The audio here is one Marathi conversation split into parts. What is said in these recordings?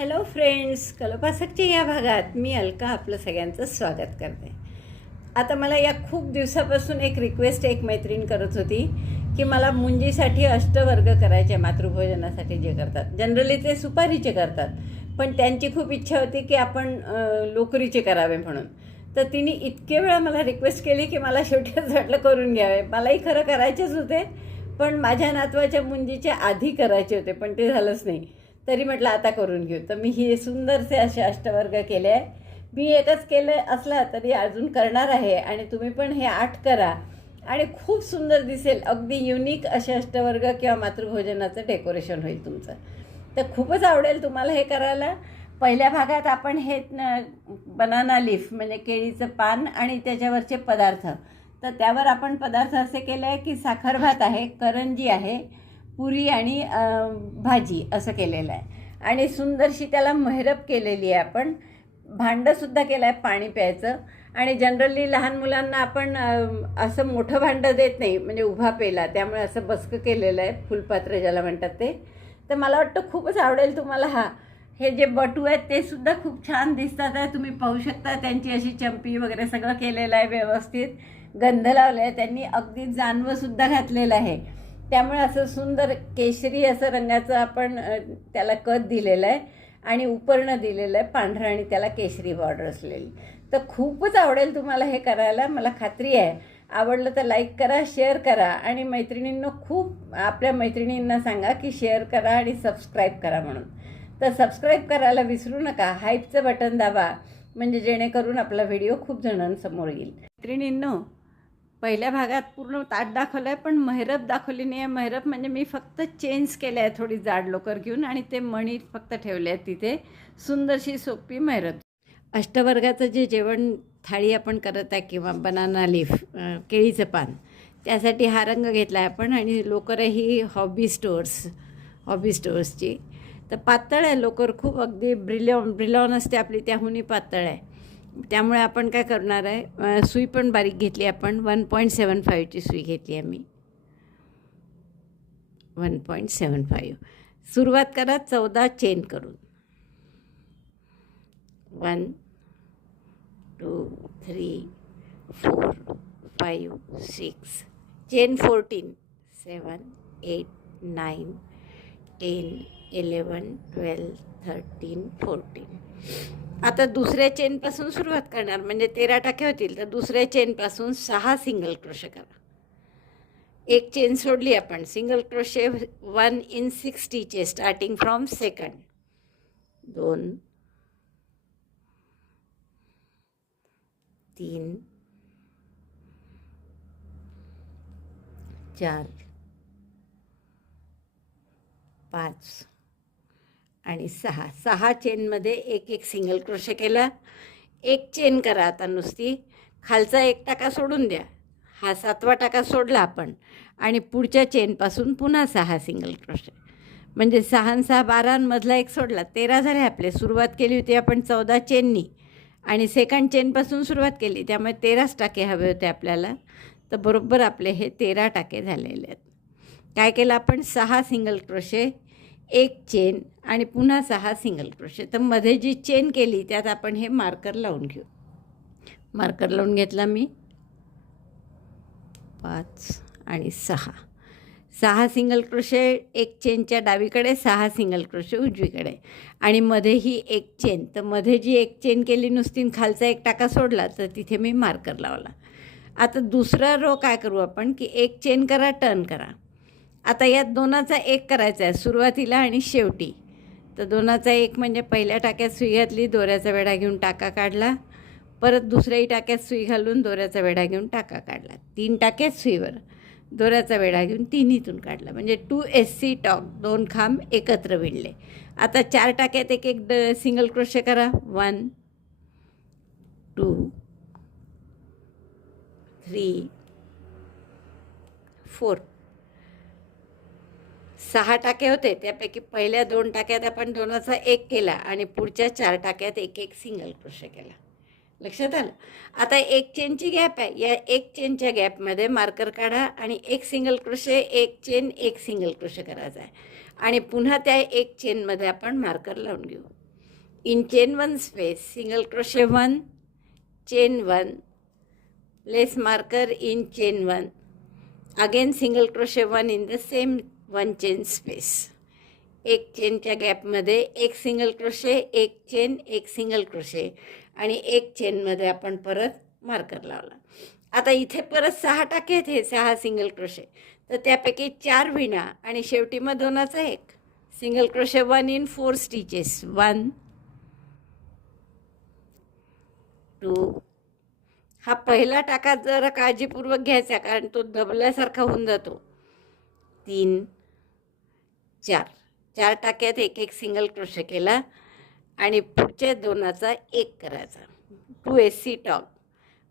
हॅलो फ्रेंड्स, कलोपासकच्या या भागात मी अलका आपलं सगळ्यांचं स्वागत करते. आता मला या खूप दिवसापासून एक रिक्वेस्ट एक मैत्रीण करत होती की मला मुंजीसाठी अष्टवर्ग करायचे, मातृभोजनासाठी जे करतात जनरली ते सुपारीचे करतात, पण त्यांची खूप इच्छा होती की आपण लोकरीचे करावे म्हणून. तर तिने इतके वेळा मला रिक्वेस्ट केली की मला शेवटी वाटलं करून घ्यावे. मलाही खरं करायचेच होते, पण माझ्या नातवाच्या मुंजीच्या आधी करायचे होते, पण ते झालंच नाही. तरी म्हटलं आता करून घेऊ. तर मी हे सुंदरसे असे अष्टवर्ग केले आहे. मी एकच केलं असला तरी अजून करणार आहे आणि तुम्ही पण हे 8 करा आणि खूप सुंदर दिसेल. अगदी युनिक असे अष्टवर्ग किंवा मातृभोजनाचं डेकोरेशन होईल तुमचं. तर खूपच आवडेल तुम्हाला हे करायला. पहिल्या भागात आपण हे बनाना लीफ म्हणजे केळीचं पान आणि त्याच्यावरचे पदार्थ, तर त्यावर आपण पदार्थ असे केले आहे की साखर भात आहे, करंजी आहे, पुरी आणि भाजी असं केलेलं आहे. आणि सुंदरशी त्याला मेहरप केलेली आहे. आपण भांडंसुद्धा केलं आहे पाणी प्यायचं. आणि जनरली लहान मुलांना आपण असं मोठं भांडं देत नाही, म्हणजे उभा पेला, त्यामुळे असं बसकं केलेलं आहे, फुलपात्र ज्याला म्हणतात ते. तर मला वाटतं खूपच आवडेल तुम्हाला. हे जे बटू आहेत ते सुद्धा खूप छान दिसतात आहे. तुम्ही पाहू शकता त्यांची अशी चंपी वगैरे सगळं केलेलं आहे, व्यवस्थित गंध लावलं आहे त्यांनी, अगदी जानवंसुद्धा घातलेलं आहे. त्यामुळे असं सुंदर केशरी असं रंगाचं आपण त्याला कत दिलेलं आहे आणि उपरणं दिलेलं आहे पांढरं आणि त्याला केशरी बॉर्डर असलेली. तर खूपच आवडेल तुम्हाला हे करायला, मला खात्री आहे. आवडलं तर लाईक करा, शेअर करा आणि मैत्रिणींना खूप आपल्या मैत्रिणींना सांगा की शेअर करा आणि सबस्क्राईब करा म्हणून. तर सबस्क्राईब करायला विसरू नका, हाईपचं बटन दाबा, म्हणजे जेणेकरून आपला व्हिडिओ खूप जणांसमोर येईल. मैत्रिणींनो, पहिल्या भागात पूर्ण ताट दाखवलं आहे, पण मेहरप दाखवली नाही आहे. मेहरप म्हणजे मी फक्त चेंज केलं आहे थोडी जाड लोकर घेऊन आणि ते मणी फक्त ठेवले आहेत तिथे. सुंदरशी सोपी मेहरप. अष्टवर्गाचं जे जेवण थाळी आपण करत आहे किंवा बनाना लीफ केळीचं पान, त्यासाठी हा रंग घेतला आहे आपण. आणि लोकर ही हॉबी स्टोअर्सची. तर पातळ आहे लोकर खूप, अगदी ब्रिलॉन असते आपली त्याहूनही पातळ आहे. त्यामुळे आपण काय करणार आहे, सुई पण बारीक घेतली आपण. 1.75ची सुई घेतली आहे मी, 1.75. सुरुवात करा 14 चेन करून. 1 2 3 4 5 6 चेन 14, 7 8 9 10 11 12 13 14. आता दुसऱ्या चेनपासून सुरुवात करणार, म्हणजे 13 टाके होतील. तर दुसऱ्या चेनपासून 6 सिंगल क्रोशे करा. एक चेन सोडली आपण, single crochet 1 in 6 stitches starting from second. 2 3 4 5 आणि 6 चेनमध्ये एक सिंगल क्रोशे केला. एक चेन करा आता नुसती, खालचा एक टाका सोडून द्या. हा 7वा टाका सोडला आपण आणि पुढच्या चेनपासून पुन्हा 6 सिंगल क्रोशे, म्हणजे 6 आणि 6 12 मधला एक सोडला, 13 झाले आपले. सुरुवात केली होती आपण 14 चेननी आणि सेकंड चेनपासून सुरुवात केली, त्यामुळे 13च टाके हवे होते आपल्याला. तर बरोबर आपले हे 13 टाके झालेले आहेत. काय केलं आपण, 6 सिंगल क्रोशे, एक चेन आणि पुन्हा 6 सिंगल क्रोशे. तर मध्ये जी चेन केली त्यात आपण हे मार्कर लावून घेऊ. मार्कर लावून घेतला मी, 5 आणि 6 सिंगल क्रोशे, एक चेनच्या डावीकडे, 6 सिंगल क्रोशे उजवीकडे आणि मध्ये ही एक चेन. तर मध्ये जी एक चेन केली नुसती, खालचा एक टाका सोडला, तर तिथे मी मार्कर लावला. आता दुसरा रो काय करू आपण की एक चेन करा, टर्न करा. आता यात दोनाचा एक करायचा आहे सुरुवातीला आणि शेवटी. तर दोनाचा एक म्हणजे पहिल्या टाक्यात सुई घातली, दोऱ्याचा वेढा घेऊन टाका काढला, परत दुसऱ्याही टाक्यात सुई घालून दोऱ्याचा वेढा घेऊन टाका काढला, 3 टाक्यात सुईवर दोऱ्याचा वेढा घेऊन तिन्हीतून काढला, म्हणजे 2 SC टॉक, 2 खांब एकत्र विणले. आता 4 टाक्यात एक सिंगल क्रोशे करा. 1 2 3 4 6 टाके होते, त्यापैकी पहिल्या 2 टाक्यात आपण दोनाचा एक केला आणि पुढच्या 4 टाक्यात एक सिंगल क्रोशे केला. लक्षात आलं. आता एक चेनची गॅप आहे, या एक चेनच्या गॅपमध्ये मार्कर काढा आणि एक सिंगल क्रोशे, एक चेन, एक सिंगल क्रोशे करायचा आहे आणि पुन्हा त्या एक चेनमध्ये आपण मार्कर लावून घेऊ. in chain 1 space, single crochet 1, chain 1, place marker in chain 1, again single crochet 1 in the same 1 chain space. एक चेनच्या गॅपमध्ये एक सिंगल क्रोशे, एक चेन, एक सिंगल क्रोशे आणि एक चेनमध्ये आपण परत मार्कर लावला. आता इथे परत 6 टाके आहेत, हे 6 सिंगल क्रोशे, तर त्यापैकी 4 विणा आणि शेवटी मग दोनाचा एक सिंगल क्रोशे 1 in 4 स्टिचेस. 1 2. हा पहिला टाका जरा काळजीपूर्वक घ्यायचा कारण तो दबल्यासारखा होऊन जातो. 3 4. 4 टाक्यात एक एक सिंगल क्रोशे केला आणि पुढच्या दोनाचा एक करायचा. 2 SC टॉक.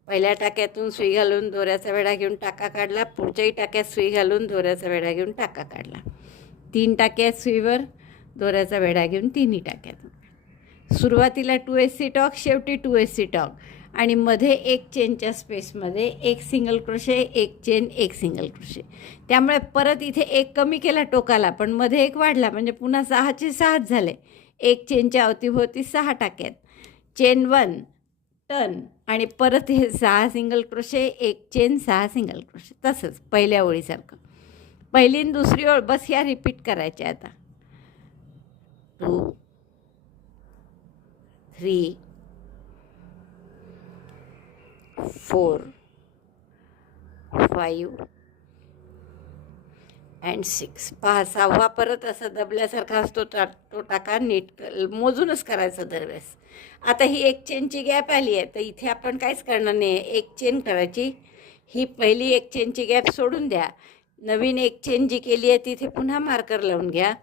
पहिल्या टाक्यातून सुई घालून दोऱ्याचा वेढा घेऊन टाका काढला, पुढच्याही टाक्यात सुई घालून दोऱ्याचा वेढा घेऊन टाका काढला. 3 टाक्यात सुईवर दोऱ्याचा वेढा घेऊन तिन्ही टाक्यातून. सुरुवातीला 2 SC टॉक, शेवटी 2 SC टॉक आणि मध्ये एक चेनच्या स्पेसमध्ये एक सिंगल क्रोशे, एक चेन, एक सिंगल क्रोशे. त्यामुळे परत इथे एक कमी केला टोकाला, पण मध्ये एक वाढला म्हणजे पुन्हा 6चे 6 झाले. एक चेनच्या अवतीभोवती 6 टाक्यात चेन 1 टर्न आणि परत हे 6 सिंगल क्रोशे, एक चेन, 6 सिंगल क्रोशे. तसंच पहिल्या ओळीसारखं. पहिली आणि दुसरी ओळ बस ह्या रिपीट करायच्या. आता 2 3 4 5 and 6. पहा 6वा परत असा दबल्यासारखा असतो, तो टाका नीट मोजूनच करायचा दरवेळेस. आता ही एक चेनची गॅप आली आहे, तर इथे आपण काहीच करणार नाही, एक चेन करायची. ही पहिली एक चेनची गॅप सोडून द्या. नवीन एक चेन जी केली आहे तिथे पुन्हा मार्कर लावून घ्या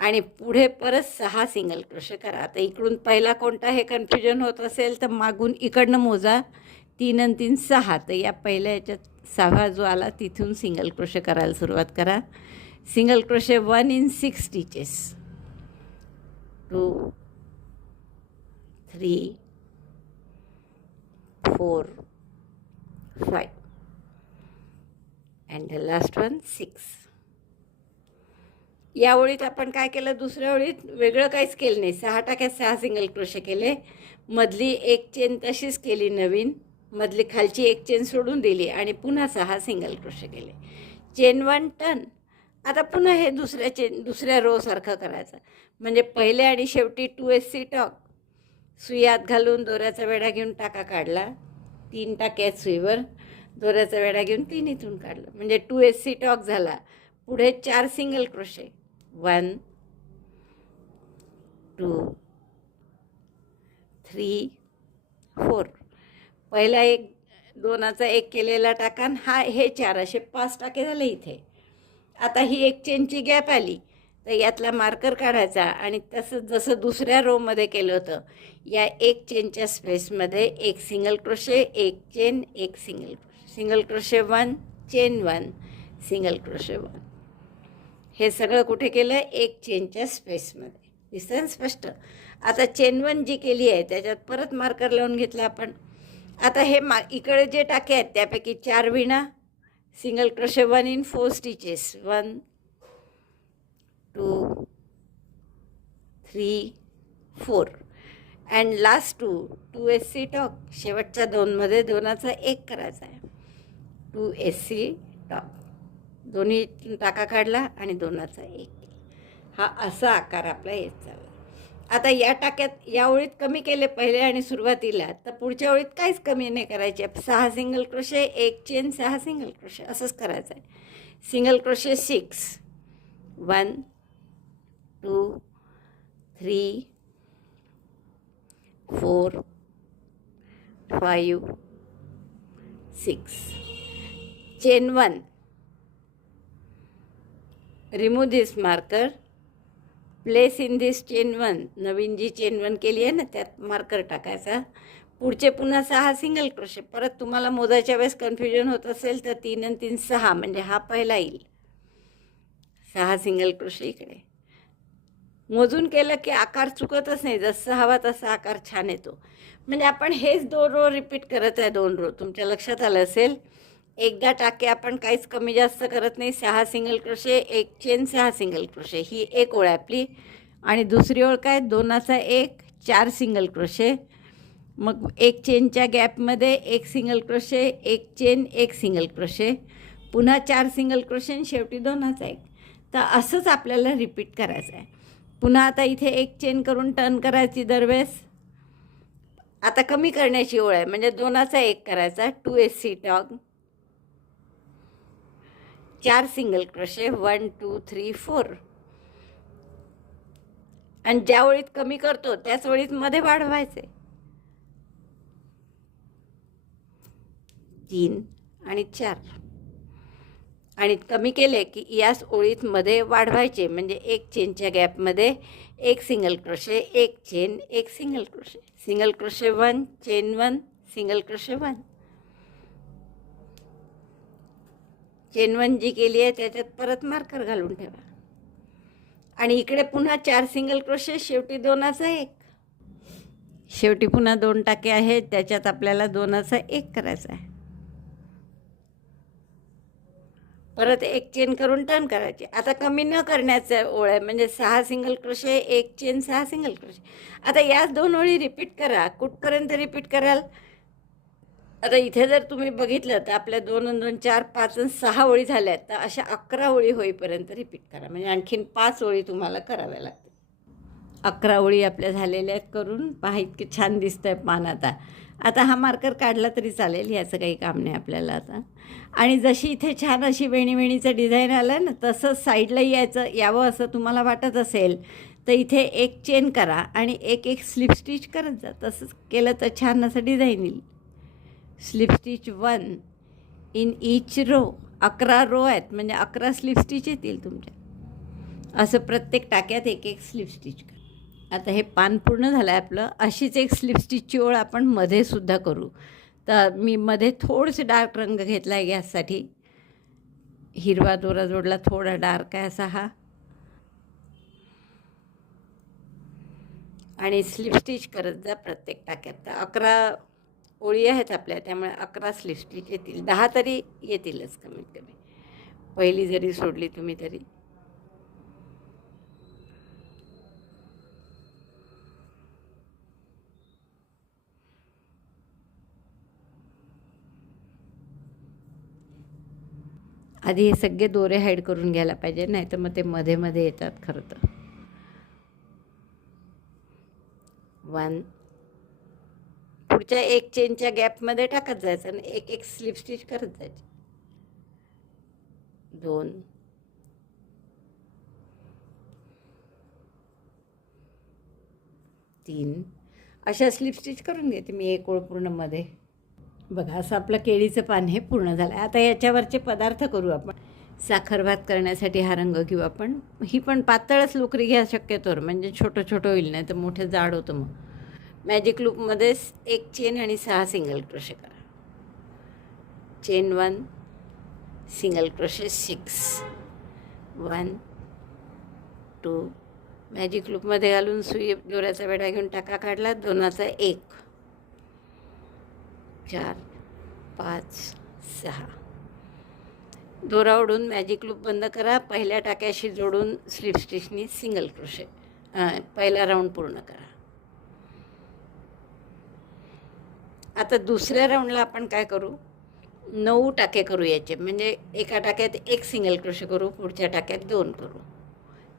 आणि पुढे परत 6 सिंगल क्रोशे करा. आता इकडून पहिला कोणता हे कन्फ्युजन होत असेल तर मागून इकडनं मोजा. 3 आणि 3 6. तर या पहिल्या याच्यात 6वा जो आला तिथून सिंगल क्रोशे करायला सुरुवात करा. Single crochet 1 in 6 stitches. 2 3 4 5 and the last one 6. या ओळीत आपण काय केलं, दुसऱ्या ओळीत वेगळं काहीच केलं नाही. 6 टाक्यात 6 सिंगल क्रोशे केले, मधली एक चेन तशीच केली नवीन, मधली खालची एक चेन सोडून दिली आणि पुन्हा 6 सिंगल क्रोशे केले. Chain 1 turn. आता पुन्हा हे दुसऱ्या रोसारखं करायचं. म्हणजे पहिले आणि शेवटी 2 SC टॉक. सुई आत घालून दोऱ्याचा वेढा घेऊन टाका काढला. 3 टाक्यात सुईवर दोऱ्याचा वेढा घेऊन तिन्हीतून काढलं म्हणजे 2 SC टॉक झाला. पुढे 4 सिंगल क्रोशे. 1 2 3 4. पहिला एक दोनाचा एक केलेला टाका, हे 4 असे 5 टाके झाले इथे. आता ही एक चेनची गॅप आली तर यातला मार्कर काढायचा आणि तसं जसं दुसऱ्या रोमध्ये केलं होतं, या एक चेनच्या स्पेसमध्ये एक सिंगल क्रोशे, एक चेन, एक single crochet. Single crochet 1, chain 1, single crochet 1. हे सगळं कुठे केलं, एक चेनच्या स्पेसमध्ये. दिसतं ना स्पष्ट. आता चेन 1 जी केली आहे त्याच्यात परत मार्कर लावून घेतला आपण. आता हे इकडे जे टाके आहेत त्यापैकी 4 विणा, single crochet 1 in 4 stitches. 1 2 3 4 and last 2 SC टॉक. शेवटच्या दोनमध्ये दोनाचा एक करायचा आहे. 2 SC टॉक. दोन्ही टाका काढला आणि दोनाचा एक. हा असा आकार आपला येत चालला. आता या टाक्यात या ओळीत कमी केले पहिले आणि सुरुवातीला, तर पुढच्या ओळीत काहीच कमी नाही करायचे. 6 सिंगल क्रोशे, एक चेन, 6 सिंगल क्रोशे असंच करायचं आहे. Single crochet 6. 1 2 3 4 5 6. Chain 1. Remove this marker. Place in this chain 1. नवीन जी चेन 1 केली आहे ना त्यात मार्कर टाकायचा. पुढचे पुन्हा 6 सिंगल क्रोशे. परत तुम्हाला मोजायच्या वेळेस कन्फ्युजन होत असेल तर 3 आणि 3 6 म्हणजे हा पहिला येईल. 6 सिंगल क्रोशे इकडे. मोजून केलं की आकार चुकतच नाही, जसं हवा तसा आकार छान येतो. म्हणजे आपण हेच 2 रो रिपीट करत आहे. 2 रो तुमच्या लक्षात आलं असेल. एकदा टाके आपण काहीच कमी जास्त करत नाही. 6 सिंगल क्रोशे, एक चेन, 6 सिंगल क्रोशे. ही एक ओळ आपली. आणि दुसरी ओळ काय, 2चा 1, 4 सिंगल क्रोशे. मग एक चेनच्या गॅपमध्ये एक सिंगल क्रोशे, एक चेन, एक सिंगल क्रोशे, पुन्हा 4 सिंगल क्रोशे आणि शेवटी 2चा 1. तर असंच आपल्याला रिपीट करायचं आहे. पुन्हा आता इथे एक चेन करून टर्न करायची दरवेळेस. आता कमी करण्याची ओळ आहे, म्हणजे 2चा 1 करायचा, 2SC टॉग, 4 सिंगल क्रोशे, 1 2 3 4. आणि ज्या ओळीत कमी करतो त्याच ओळीत मध्ये वाढवायचे, 3 आणि 4. आणि कमी केले की याच ओळीत मध्ये वाढवायचे, म्हणजे एक चेनच्या गॅपमध्ये एक सिंगल क्रोशे, एक चेन, एक single crochet, single crochet 1, chain 1, single crochet 1. Chain 1 जी केली आहे त्याच्यात परत मार्कर घालून ठेवा. आणि इकडे पुन्हा 4 सिंगल क्रोशे, शेवटी 2चा 1. शेवटी पुन्हा 2 टाके आहेत, त्याच्यात आपल्याला 2चा 1 करायचा आहे. परत एक चेन करून टर्न करायची. आता कमी न करण्याचं ओळ आहे, म्हणजे 6 सिंगल क्रोशे, एक चेन, 6 सिंगल क्रोशे. आता याच 2 ओळी रिपीट करा. कुठपर्यंत रिपीट कराल? आता इथे जर तुम्ही बघितलं तर आपल्या 2 आणि 2 4 5 आणि 6 ओळी झाल्या आहेत. तर अशा 11 ओळी होईपर्यंत रिपीट करा, म्हणजे आणखीन 5 ओळी तुम्हाला कराव्या लागतील. 11 ओळी आपल्या झालेल्या आहेत करून. पहा इतके छान दिसतं आहे पान. आता हा मार्कर काढला तरी चालेल, याचं काही काम नाही आपल्याला आता. आणि जशी इथे छान अशी वेणीचं डिझाईन आलं ना, तसंच साईडला यावं असं तुम्हाला वाटत असेल तर इथे एक चेन करा आणि एक एक स्लिप स्टिच करत जा. तसंच केलं तर छान असं डिझाईन येईल. Slip stitch 1 in each row. 11 row आहेत, म्हणजे 11 स्लिप स्टिच येतील तुमच्या. असं प्रत्येक टाक्यात एक एक स्लिप स्टिच करा. आता हे पान पूर्ण झालं आहे आपलं. अशीच एक स्लिप स्टिचची ओळ आपण मध्ये सुद्धा करू. तर मी मध्ये थोडेसे डार्क रंग घेतला आहे गॅससाठी. हिरवा दोरा जोडला, थोडा डार्क आहे असा हा. आणि स्लिप स्टिच करत जा प्रत्येक टाक्यात. तर 11 ओळी आहेत आपल्या, त्यामुळे 11 स्लिप स्टिच येतील. 10 तरी येतीलच कमीत कमी, पहिली जरी सोडली तुम्ही तरी. आधी हे सगळे दोरे हाईड करून घ्यायला पाहिजे, नाही तर मग ते मध्ये मध्ये येतात खरं तर. 1 पुढच्या एक चेनच्या गॅपमध्ये टाकत जायचं आणि एक एक स्लिप स्टिच करत जायची. 2 3 अशा स्लिप स्टिच करून घेते मी एक ओळ पूर्ण मध्ये. बघा असं आपलं केळीचं पान हे पूर्ण झालं आहे. आता याच्यावरचे पदार्थ करू आपण. साखर भात करण्यासाठी हा रंग घेऊ आपण. ही पण पातळच लोकरी घ्या शक्यतोवर, म्हणजे छोटं छोटं होईल, नाही तर मोठं जाड होतं. मग मॅजिक लूपमध्येच एक चेन आणि 6 सिंगल क्रोशे करा. Chain 1, single crochet 6, 1 2. मॅजिक लूपमध्ये घालून सुई दोऱ्याचा वेढा घेऊन टाका काढला, 2चा 1, 4 5 6. दोरा ओढून मॅजिक लूप बंद करा. पहिल्या टाक्याशी जोडून स्लिप स्टिचनी सिंगल क्रोशे पहिला राऊंड पूर्ण करा. आता दुसऱ्या राऊंडला आपण काय करू, 9 टाके करू याचे, म्हणजे एका टाक्यात एक सिंगल क्रोशे करू, पुढच्या टाक्यात 2 करू.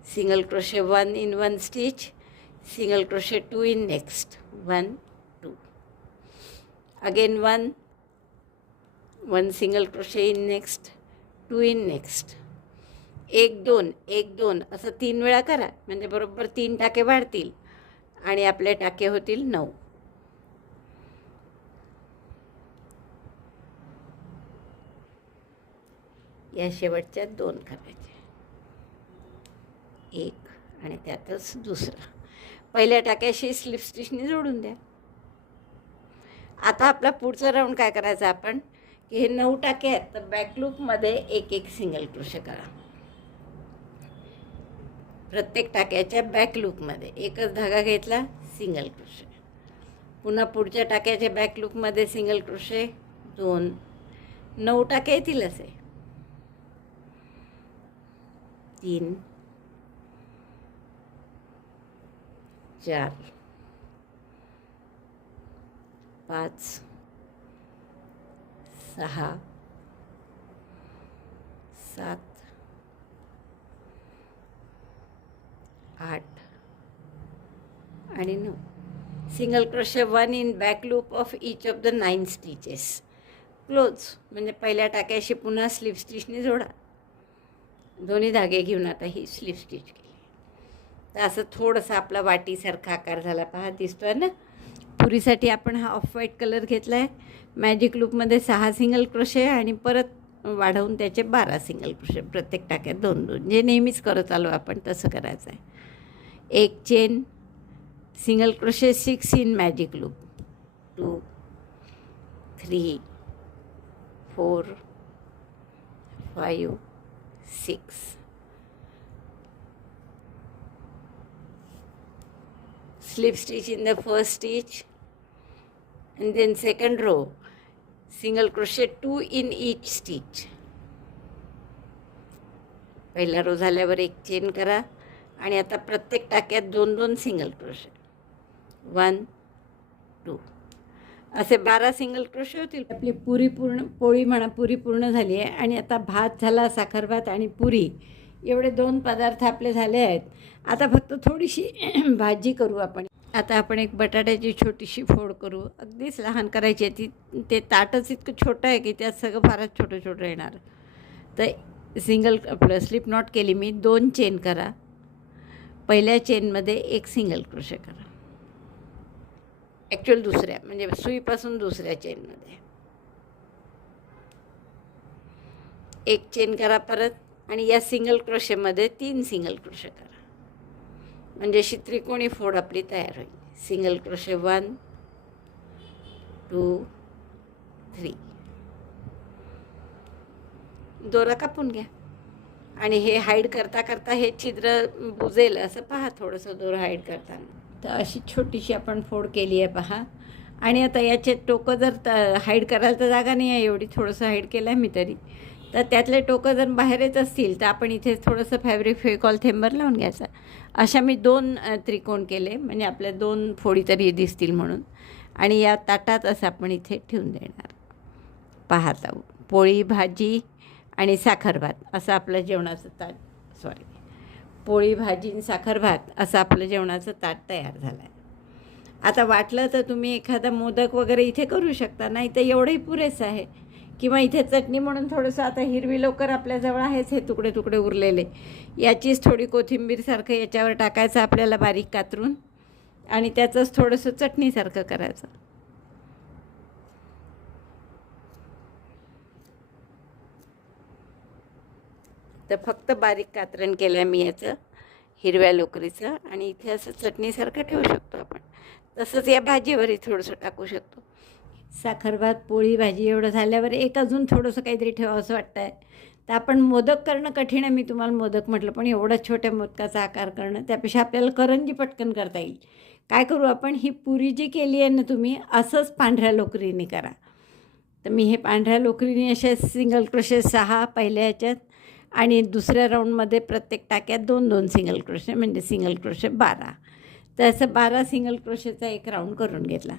Single crochet 1 in 1 stitch, single crochet 2 in next, 1 2. Again 1 single crochet in next, 2 in next, 1 2 1 2 असं 3 वेळा करा, म्हणजे बरोबर 3 टाके वाढतील आणि आपले टाके होतील 9. या शेवटच्या 2 करायचे, एक आणि त्यातच दुसरा. पहिल्या टाक्याशी स्लिप स्टिचनी जोडून द्या. आता आपला पुढचा राऊंड काय करायचा आपण, की हे 9 टाके आहेत, तर बॅक लूपमध्ये एक एक सिंगल क्रोशे करा. प्रत्येक टाक्याच्या बॅक लूपमध्ये एकच धागा घेतला, सिंगल क्रोशे. पुन्हा पुढच्या टाक्याच्या बॅक लूपमध्ये सिंगल क्रोशे 2. 9 टाके येतील असे. 3 4 5 6 7 8 आणि 9. Single crochet 1 in back loop of each of the 9 stitches. Close म्हणजे पहिल्या टाक्याशी पुन्हा स्लिप स्टिचने जोडा. दोन्ही धागे घेऊन आता ही स्लिप स्टिच केली. तर असं थोडंसं आपला वाटीसारखा आकार झाला, पहा दिसतोय ना. पुरीसाठी आपण हा ऑफ व्हाईट कलर घेतला आहे. मॅजिक लूपमध्ये 6 सिंगल क्रोशे आणि परत वाढवून त्याचे 12 सिंगल क्रोशे, प्रत्येक टाक्यात 2-2, जे नेहमीच करत आलो आपण तसं करायचं आहे. एक chain, single crochet 6 in magic loop, 2 3 4 5 6. Slip stitch in the first stitch and then second row, single crochet 2 in each stitch. पहिला रो झाल्यावर एक चेन करा आणि आता प्रत्येक टाक्यात 2-2 सिंगल क्रोशे, 1 2, असे 12 सिंगल क्रोशे होतील. आपली पोळी म्हणा पुरी पूर्ण झाली आहे. आणि आता भात झाला, साखर भात आणि पुरी, एवढे 2 पदार्थ आपले झाले आहेत. आता फक्त थोडीशी भाजी करू आपण. आता आपण एक बटाट्याची छोटीशी फोड करू. अगदीच लहान करायची आहे ती. ते ताटच इतकं छोटं आहे की त्यात सगळं फारच छोटं छोटं येणार. तर सिंगल आपलं स्लिप नॉट केली मी. 2 चेन करा. पहिल्या चेनमध्ये एक सिंगल क्रोशे करा. ॲक्च्युअल दुसऱ्या म्हणजे सुईपासून दुसऱ्या चेनमध्ये एक चेन करा परत. आणि या सिंगल क्रोशेमध्ये 3 सिंगल क्रोशे करा. म्हणजे अशी त्रिकोणी फोड आपली तयार होईल. Single crochet 1 2 3. दोरा कापून घ्या आणि हे हाईड करता करता हे छिद्र बुजेल असं पहा थोडंसं दोरा हाईड करताना. तर अशी छोटीशी आपण फोड केली आहे पहा. आणि आता याचे टोकं जर हाईड करायला तर जागा नाही आहे एवढी, थोडंसं हाईड केलं आहे मी तरी. तर त्यातले टोकं जर बाहेर येत असतील तर आपण इथे थोडंसं फॅब्रिक फेविकॉल थेंबर लावून घ्यायचा. अशा मी 2 त्रिकोण केले म्हणजे आपल्या 2 फोडी तरी दिसतील म्हणून. आणि या ताटात असं आपण इथे ठेवून देणार. पाहता पोळी भाजी आणि साखर भात असं आपलं जेवणाचं ताट, पोळी भाजी आणि साखर भात असं आपलं जेवणाचं ताट तयार झालं आहे. आता वाटलं तर तुम्ही एखादा मोदक वगैरे इथे करू शकता, नाही तर एवढंही पुरेसं आहे. किंवा इथे चटणी म्हणून थोडंसं आता हिरवी लोकर आपल्याजवळ आहेच, हे तुकडे तुकडे उरलेले, याचीच थोडी कोथिंबीरसारखं याच्यावर टाकायचं आपल्याला बारीक कातरून आणि त्याचंच थोडंसं चटणीसारखं करायचं. तर फक्त बारीक कातरण केलं मी याचं हिरव्या लोकरीचं आणि इथे असं चटणीसारखं ठेवू शकतो आपण. तसंच या भाजीवरही थोडंसं टाकू शकतो. साखर भात पोळी भाजी एवढं झाल्यावर एक अजून थोडंसं काहीतरी ठेवावं असं वाटतं आहे. तर आपण मोदक करणं कठीण आहे, मी तुम्हाला मोदक म्हटलं, पण एवढा छोट्या मोदकाचा आकार करणं, त्यापेक्षा आपल्याला करंजी पटकन करता येईल. काय करू आपण, ही पुरी जी केली आहे ना तुम्ही असंच पांढऱ्या लोकरीने करा. तर मी हे पांढऱ्या लोकरीने असे सिंगल क्रोशे 6 पहिल्या ह्याच्यात आणि दुसऱ्या राऊंडमध्ये प्रत्येक टाक्यात 2-2 सिंगल क्रोशे म्हणजे सिंगल क्रोशे 12. तर असं 12 सिंगल क्रोशेचा एक राऊंड करून घेतला.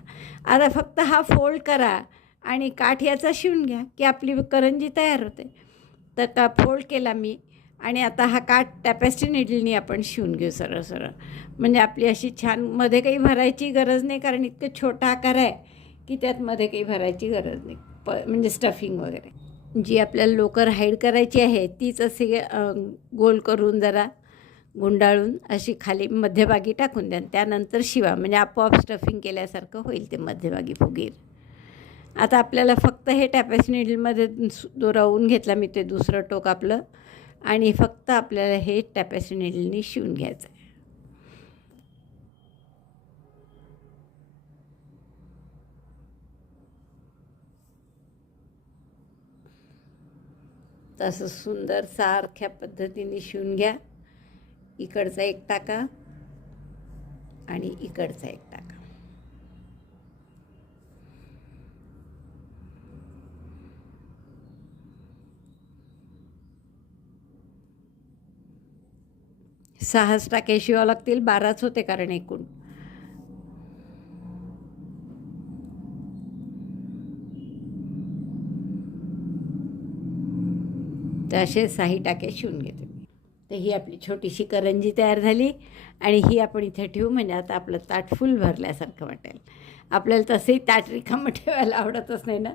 आता फक्त हा फोल्ड करा आणि काठ याचा शिवून घ्या की आपली करंजी तयार होते. तर का फोल्ड केला मी आणि आता हा काठ टॅपेस्ट्री निडलनी आपण शिवून घेऊ सरळ सरळ. म्हणजे आपली अशी छान, मध्ये काही भरायची गरज नाही कारण इतकं छोटा आकार आहे की त्यात मध्ये काही भरायची गरज नाही. म्हणजे स्टफिंग वगैरे जी आपल्याला लोकर हाईड करायची आहे तीच असे गोल करून जरा गुंडाळून अशी खाली मध्यभागी टाकून द्या. त्यानंतर शिवा म्हणजे आपोआप स्टफिंग केल्यासारखं होईल ते मध्यभागी फुगीर. आता आपल्याला फक्त हे टॅपेस्ट्री निडलमध्ये दोरावून घेतला मी ते दुसरं टोक आपलं आणि फक्त आपल्याला हे टॅपेस्ट्री निडलनी शिवून घ्यायचं आहे. तसं सुंदर सारख्या पद्धतीने शिवून घ्या. इकडचा एक टाका आणि इकडचा एक टाका. सहाच टाके शिवावं लागतील, 12च होते कारण एकूण. तर असे 6 टाके शिवून घेते मी. तर ही आपली छोटीशी करंजी तयार झाली आणि ही आपण इथे ठेवू, म्हणजे आता आपलं ताट फुल भरल्यासारखं वाटेल. आपल्याला तसंही ताट रिकामं ठेवायला आवडतच नाही ना.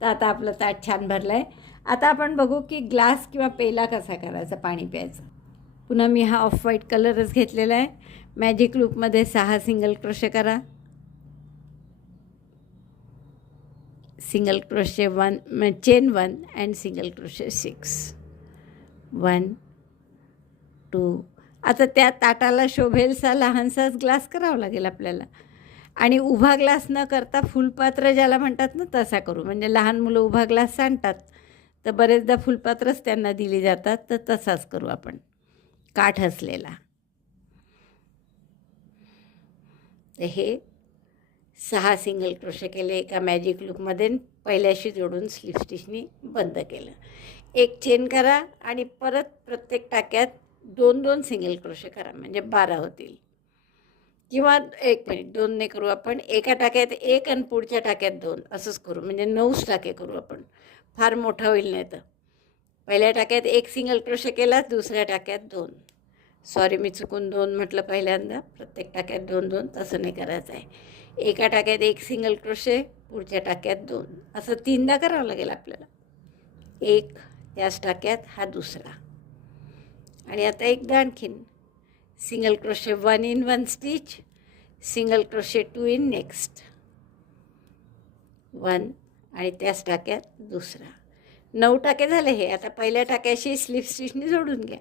तर आता आपलं ताट छान भरलं आहे. आता आपण बघू की ग्लास किंवा पेला कसा करायचा पाणी प्यायचं. पुन्हा मी हा ऑफ व्हाईट कलरच घेतलेला आहे. मॅजिक लूपमध्ये 6 सिंगल क्रोशे करा. Single crochet 1 chain 1 and single crochet 6 1 2. आता त्या ताटाला शोभेलसा लहानसाच ग्लास करावा लागेल आपल्याला. आणि उभा ग्लास न करता फुलपात्र ज्याला म्हणतात ना तसा करू. म्हणजे लहान मुलं उभा ग्लास सांडतात, तर बरेचदा फुलपात्रच त्यांना दिली जातात, तर तसाच करू आपण, काठ असलेला. तर हे 6 सिंगल क्रोशे केले एका मॅजिक लूपमध्ये, पहिल्याशी जोडून स्लिप स्टिचनी बंद केलं. एक चेन करा आणि परत प्रत्येक टाक्यात 2-2 सिंगल क्रोशे करा, म्हणजे 12 होतील. किंवा 1 मिनिट 2 ने करू आपण, एका टाक्यात 1 आणि पुढच्या टाक्यात 2 असंच करू, म्हणजे 9 टाके करू आपण. फार मोठा होईल नाही तर. पहिल्या टाक्यात 1 सिंगल क्रोशे केला, दुसऱ्या टाक्यात 2. सॉरी, मी चुकून 2 म्हटलं पहिल्यांदा. प्रत्येक टाक्यात 2-2 तसं नाही करायचं आहे. एका टाक्यात 1 सिंगल क्रोशे, पुढच्या टाक्यात 2, असं 3दा करावं लागेल आपल्याला. 1 त्याच टाक्यात, हा दुसरा. आणि आता एकदा आणखीन single crochet 1 in 1 stitch, single crochet 2 in next 1, आणि त्याच टाक्यात दुसरा. 9 टाके झाले हे. आता पहिल्या टाक्याशी स्लिप स्टिचनी जोडून घ्या.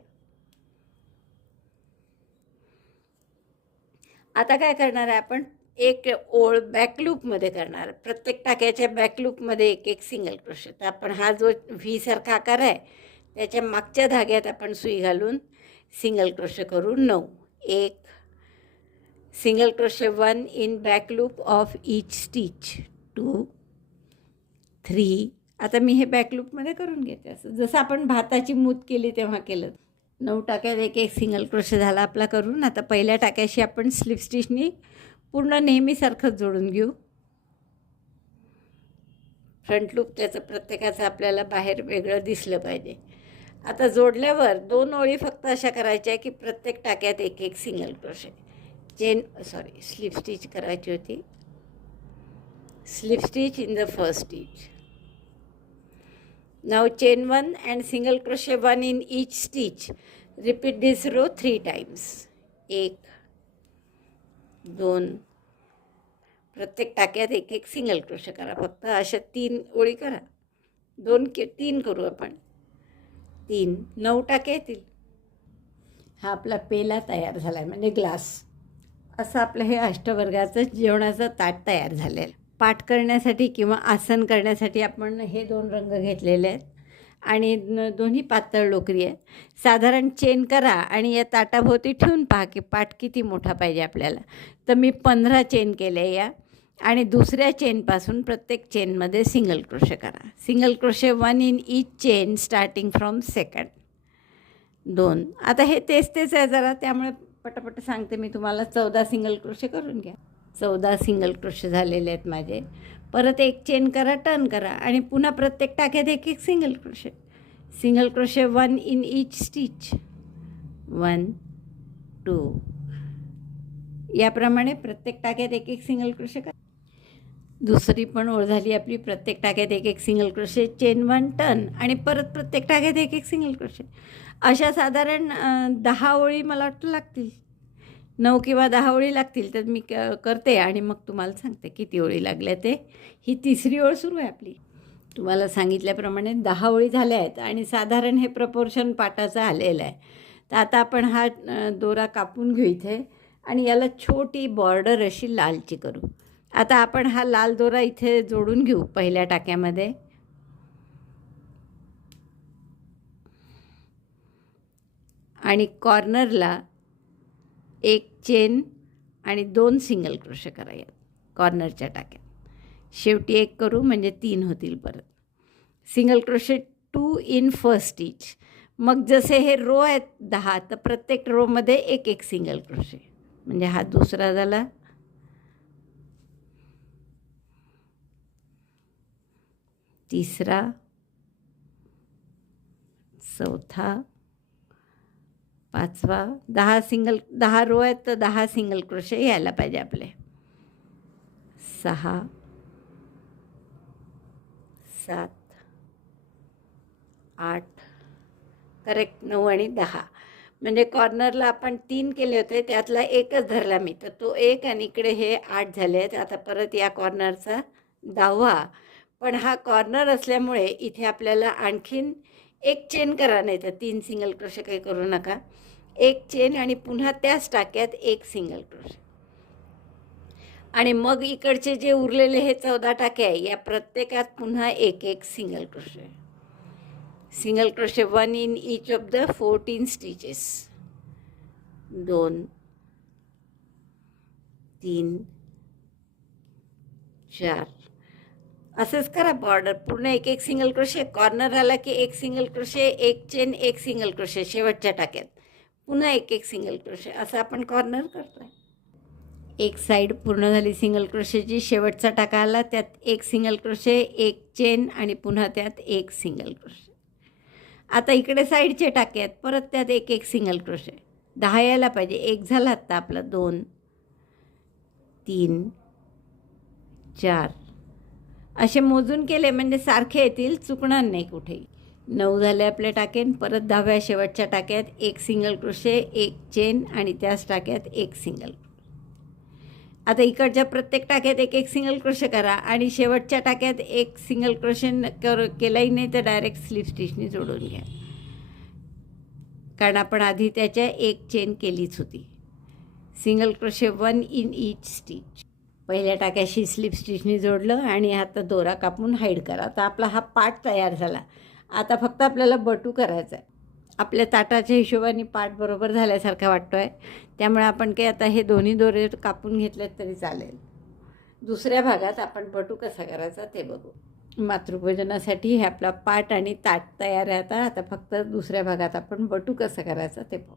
आता काय करणार आहे आपण, एक ओळ बॅकलूपमध्ये करणार. प्रत्येक टाक्याच्या बॅकलूपमध्ये 1-1 सिंगल क्रोशे. तर आपण हा जो व्ही सारखा आकार आहे त्याच्या मागच्या धाग्यात आपण सुई घालून सिंगल क्रोशे करू 9. 1 single crochet 1 in back loop of each stitch, 2 3. आता मी हे बॅकलूपमध्ये करून घेते, असं जसं आपण भाताची मूत केली तेव्हा केलं. 9 टाक्यात 1-1 सिंगल क्रोशे झाला आपला करून. आता पहिल्या टाक्याशी आपण स्लिप स्टिचनी पूर्ण नेहमीसारखंच जोडून घेऊ. फ्रंट लूप त्याचं प्रत्येकाचं आपल्याला बाहेर वेगळं दिसलं पाहिजे. आता जोडल्यावर 2 ओळी फक्त अशा करायच्या की प्रत्येक टाक्यात 1-1 सिंगल क्रोशे. स्लिप स्टिच करायची होती. Slip stitch in the first stitch. Now chain 1 and single crochet 1 in each stitch. Repeat this row 3 times. 1 2. प्रत्येक टाक्यात 1-1 सिंगल क्रोशे करा. फक्त अशा 3 ओळी करा. 3 करू आपण. 3. 9 टाके येतील. हा आपला पेला तयार झाला आहे, म्हणजे ग्लास. असं आपलं हे अष्टवर्गाचं जेवणाचं ताट तयार झालेलं आहे. पाठ करण्यासाठी किंवा आसन करण्यासाठी आपण हे 2 रंग घेतलेले आहेत आणि दोन्ही पातळ लोकरी आहे. साधारण चेन करा आणि या ताटाभोवती ठेवून पहा की पाठ किती मोठा पाहिजे आपल्याला. तर मी 15 चेन केले या, आणि दुसऱ्या चेनपासून प्रत्येक चेनमध्ये सिंगल क्रोशे करा. Single crochet 1 in each chain starting from second. 2. आता हे तेच आहे जरा, त्यामुळे पटापट सांगते मी तुम्हाला. 14 सिंगल क्रोशे करून घ्या. 14 सिंगल क्रोशे झालेले आहेत माझे. परत 1 चेन करा, टर्न करा आणि पुन्हा प्रत्येक टाक्यात 1-1 single crochet. Single crochet 1 in each stitch, 1 2. याप्रमाणे प्रत्येक टाक्यात 1-1 सिंगल क्रोशे करा. दुसरी पण ओळ झाली आपली. प्रत्येक टाक्यात 1-1 सिंगल क्रोशे, चेन 1, टर्न, आणि परत प्रत्येक टाक्यात 1-1 सिंगल क्रोशे. अशा साधारण 10 ओळी मला वाटतं लागतील. 9 किंवा 10 ओळी लागतील. तर मी करते आणि मग तुम्हाला सांगते किती ओळी लागल्या ते. ही तिसरी ओळ सुरू आहे आपली. तुम्हाला सांगितल्याप्रमाणे 10 ओळी झाल्या आहेत आणि साधारण हे प्रपोर्शन पाटाचं आलेलं आहे. तर आता आपण हा दोरा कापून घेऊ इथे आणि याला छोटी बॉर्डर अशी लालची करू. आता आपण हा लाल दोरा इथे जोडून घेऊ पहिल्या टाक्यामध्ये. आणि कॉर्नरला 1 चेन आणि 2 सिंगल क्रोशे करा यात कॉर्नरच्या टाक्यात. शेवटी 1 करू, म्हणजे 3 होतील परत. Single crochet 2 in first stitch. मग जसे हे रो आहेत 10, तर प्रत्येक रोमध्ये 1-1 सिंगल क्रोशे, म्हणजे हा दुसरा झाला. तिसरा, चौथा, पाचवा, 10 रो आहेत तर 10 सिंगल क्रोशे यायला पाहिजे आपले. 6, 7, 8, करेक्ट 9 आणि 10. म्हणजे कॉर्नरला आपण 3 केले होते, त्यातला एकच धरला मी, तर तो 1 आणि इकडे हे 8 झाले आहेत. आता परत या कॉर्नरचा 10वा, पण हा कॉर्नर असल्यामुळे इथे आपल्याला आणखीन एक चेन करा, नाही तर 3 सिंगल क्रोशे काही करू नका. एक चेन आणि पुन्हा त्याच टाक्यात एक सिंगल क्रोशे, आणि मग इकडचे जे उरलेले हे 14 टाके आहे, या प्रत्येकात पुन्हा एक एक single crochet. Single crochet 1 in each of the 14 stitches. 2, 3, 4. असंच करा बॉर्डर पूर्ण एक एक सिंगल क्रोशे. कॉर्नर आला की एक सिंगल क्रोशे, एक चेन, एक सिंगल क्रोशे. शेवटच्या टाक्यात पुन्हा एक एक सिंगल क्रोशे. असं आपण कॉर्नर करतोय. एक साईड पूर्ण झाली सिंगल क्रोशेची. शेवटचा टाका आला, त्यात एक सिंगल क्रोशे, एक चेन आणि पुन्हा त्यात एक सिंगल क्रोशे. आता इकडे साईडचे टाके आहेत, परत त्यात एक एक सिंगल क्रोशे. 10 यायला पाहिजे. एक झाला आत्ता आपला. 2, 3, 4 असे मोजून केले म्हणजे सारखे येतील, चुकणार नाही कुठेही. 9 झाले आपले टाके. परत 10व्या शेवटच्या टाक्यात एक सिंगल क्रोशे, एक चेन आणि त्याच टाक्यात एक सिंगल. आता इकडच्या प्रत्येक टाक्यात एक एक सिंगल क्रोशे करा आणि शेवटच्या टाक्यात एक सिंगल क्रोशे केलाही नाही तर डायरेक्ट स्लिप स्टिचनी जोडून घ्या, कारण आपण आधी त्याच्या एक चेन केलीच होती. Single crochet 1 in each stitch. पहिल्या टाक्याशी स्लिप स्टिचनी जोडलं आणि आता दोरा कापून हाईड करा. आता आपला हा पार्ट तयार झाला. आता फक्त आपल्याला बटू करायचा आहे. आपल्या ताटाच्या हिशोबाने पार्ट बरोबर झाल्यासारखा वाटतो आहे, त्यामुळे आपण काही आता हे दोन्ही दोरे कापून घेतलेत तरी चालेल. दुसऱ्या भागात आपण बटू कसा करायचा ते बघू. मातृपूजनासाठी हे आपला पाट आणि ताट तयार आहे. आता फक्त दुसऱ्या भागात आपण बटू कसं करायचा ते पाहू.